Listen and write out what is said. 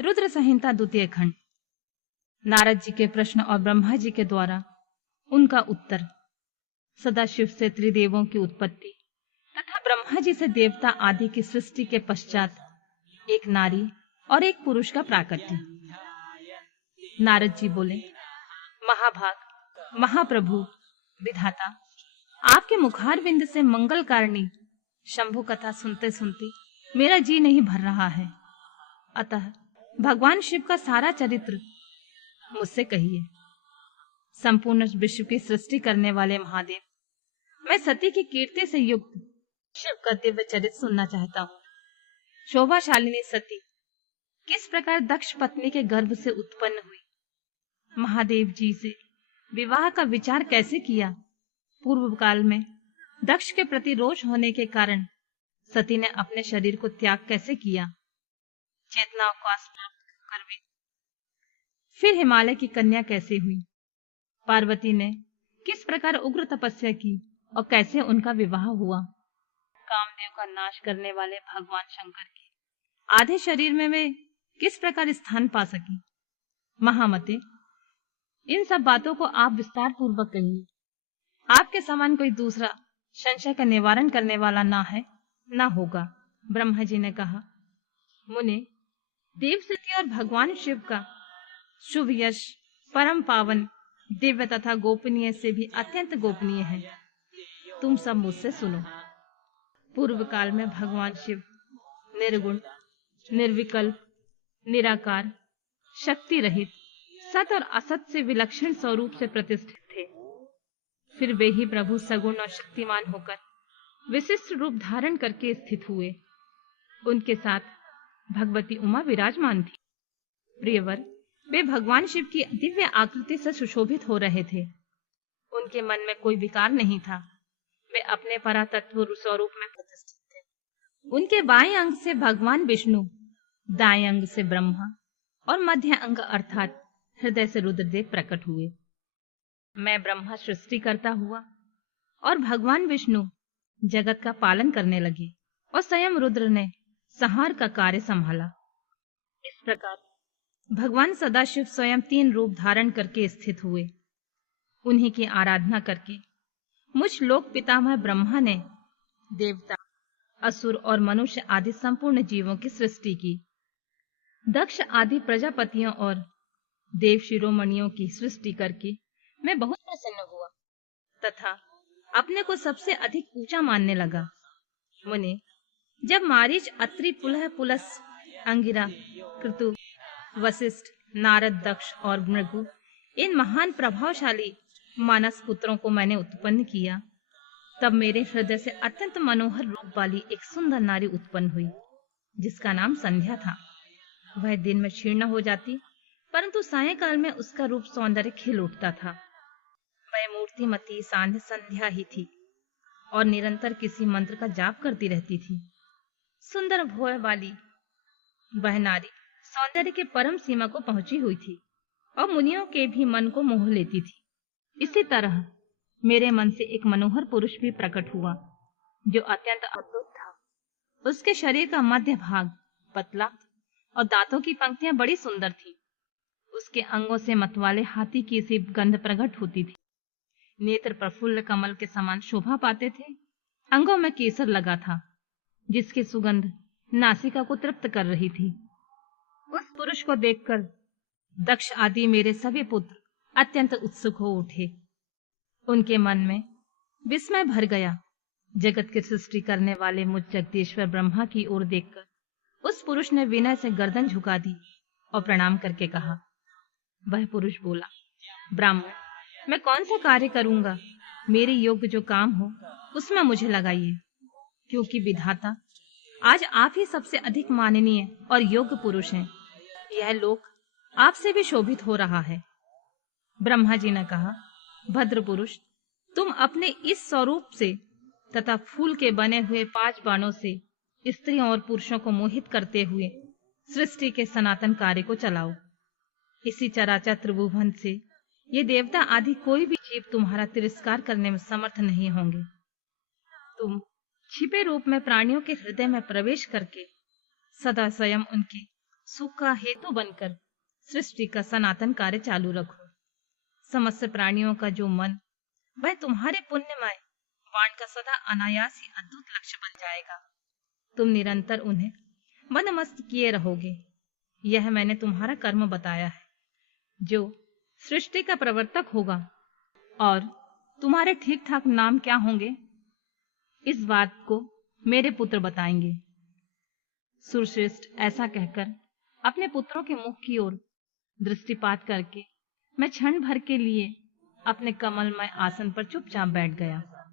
रुद्र संहिता द्वितीय खंड। नारद जी के प्रश्न और ब्रह्मा जी के द्वारा उनका उत्तर। सदाशिव से त्रिदेवों की उत्पत्ति तथा ब्रह्मा जी से देवता आदि की सृष्टि के पश्चात एक नारी और एक पुरुष का प्राकट्य। नारद जी बोले, महाभाग, महाप्रभु, विधाता, आपके मुखारविंद से मंगल कारिणी शंभु कथा सुनते सुनते मेरा जी नहीं भर रहा है। अतः भगवान शिव का सारा चरित्र मुझसे कहिए। संपूर्ण विश्व की सृष्टि करने वाले महादेव, मैं सती की कीर्ति से युक्त शिव का दिव्य चरित्र सुनना चाहता हूँ। शोभाशालिनी सती किस प्रकार दक्ष पत्नी के गर्भ से उत्पन्न हुई, महादेव जी से विवाह का विचार कैसे किया, पूर्व काल में दक्ष के प्रति रोष होने के कारण सती ने अपने शरीर को त्याग कैसे किया, चेतना अवकाश प्राप्त कर भी, फिर हिमालय की कन्या कैसे हुई, पार्वती ने किस प्रकार उग्र तपस्या की और कैसे उनका विवाह हुआ, कामदेव का नाश करने वाले भगवान शंकर के आधे शरीर में वे किस प्रकार स्थान पा सकी। महामते, इन सब बातों को आप विस्तार पूर्वक कहिए। आपके समान कोई दूसरा संशय का निवारण करने वाला ना है, ना होगा। ब्रह्मा जी ने कहा, मुने, देव सती और भगवान शिव का शुभ यश परम पावन, दिव्य तथा गोपनीय से भी अत्यंत गोपनीय है। तुम सब मुझसे सुनो। पूर्व काल में भगवान शिव निर्गुण, निर्विकल्प, निराकार, शक्ति रहित, सत और असत से विलक्षण स्वरूप से प्रतिष्ठित थे। फिर वे ही प्रभु सगुण और शक्तिमान होकर विशिष्ट रूप धारण करके स्थित हुए। उनके साथ भगवती उमा विराजमान थी। प्रियवर, वे भगवान शिव की दिव्य आकृति से सुशोभित हो रहे थे। उनके मन में कोई विकार नहीं था। वे अपने परातत्व स्वरूप में प्रतिष्ठित थे। उनके बाएं अंग से भगवान विष्णु, दाएं अंग से ब्रह्मा और मध्य अंग अर्थात हृदय से रुद्रदेव प्रकट हुए। मैं ब्रह्मा सृष्टि करता हुआ और भगवान विष्णु जगत का पालन करने लगे और स्वयं रुद्र ने संहार का कार्य संभाला। इस प्रकार भगवान सदाशिव स्वयं 3 रूप धारण करके स्थित हुए। उन्हीं की आराधना करके मुझ लोक पितामह ब्रह्मा ने देवता, असुर और मनुष्य आदि संपूर्ण जीवों की सृष्टि की। दक्ष आदि प्रजापतियों और देव शिरोमणियों की सृष्टि करके मैं बहुत प्रसन्न हुआ तथा अपने को सबसे अधिक ऊंचा मानने लगा। मुने, जब मारीच, अत्रि, पुलह, पुलस, अंगिरा, कृतु, वशिष्ठ, नारद, दक्ष और भृगु इन महान प्रभावशाली मानस पुत्रों को मैंने उत्पन्न किया, तब मेरे हृदय से अत्यंत मनोहर रूप वाली एक सुंदर नारी उत्पन्न हुई, जिसका नाम संध्या था। वह दिन में क्षीर्ण हो जाती, परंतु सायंकाल में उसका रूप सौंदर्य खिल उठता था। वह मूर्तिमती सांध्य संध्या ही थी और निरंतर किसी मंत्र का जाप करती रहती थी। सुंदर भोय वाली वह नारी सौंदर्य के परम सीमा को पहुंची हुई थी और मुनियों के भी मन को मोह लेती थी। इसी तरह मेरे मन से एक मनोहर पुरुष भी प्रकट हुआ, जो अत्यंत अद्भुत था। उसके शरीर का मध्य भाग पतला और दांतों की पंक्तियां बड़ी सुंदर थी। उसके अंगों से मतवाले हाथी की सी गंध प्रकट होती थी। नेत्र प्रफुल्ल कमल के समान शोभा पाते थे। अंगों में केसर लगा था, जिसकी सुगंध नासिका को तृप्त कर रही थी। उस पुरुष को देखकर दक्ष आदि मेरे सभी पुत्र अत्यंत उत्सुक हो उठे। उनके मन में विस्मय भर गया। जगत की सृष्टि करने वाले मुझ जगदीश्वर ब्रह्मा की ओर देखकर उस पुरुष ने विनय से गर्दन झुका दी और प्रणाम करके कहा। वह पुरुष बोला, ब्राह्मण, मैं कौन सा कार्य करूंगा? मेरे योग्य जो काम हो उसमें मुझे लगाइए, क्योंकि विधाता आज आप ही सबसे अधिक माननीय और योग्य पुरुष हैं। यह लोक आपसे भी शोभित हो रहा है। ब्रह्मा जी ने कहा, भद्र पुरुष, तुम अपने इस स्वरूप से तथा फूल के बने हुए 5 बाणों से स्त्रियों और पुरुषों को मोहित करते हुए सृष्टि के सनातन कार्य को चलाओ। इसी चराचर त्रिभुवन से ये देवता आदि कोई भी जीव तुम्हारा तिरस्कार करने में समर्थ नहीं होंगे। तुम छिपे रूप में प्राणियों के हृदय में प्रवेश करके सदा स्वयं उनकी सुख का हेतु बनकर सृष्टि का सनातन कार्य चालू रखो। समस्त प्राणियों का जो मन, वह तुम्हारे पुण्यमय वाण का सदा अनायास ही अद्भुत लक्ष्य बन जाएगा। तुम निरंतर उन्हें मनमस्त किए रहोगे। यह मैंने तुम्हारा कर्म बताया है, जो सृष्टि का प्रवर्तक होगा। और तुम्हारे ठीक ठाक नाम क्या होंगे, इस बात को मेरे पुत्र बताएंगे। सुरश्रेष्ठ ऐसा कहकर अपने पुत्रों के मुख की ओर दृष्टिपात करके मैं क्षण भर के लिए अपने कमलमय आसन पर चुपचाप बैठ गया।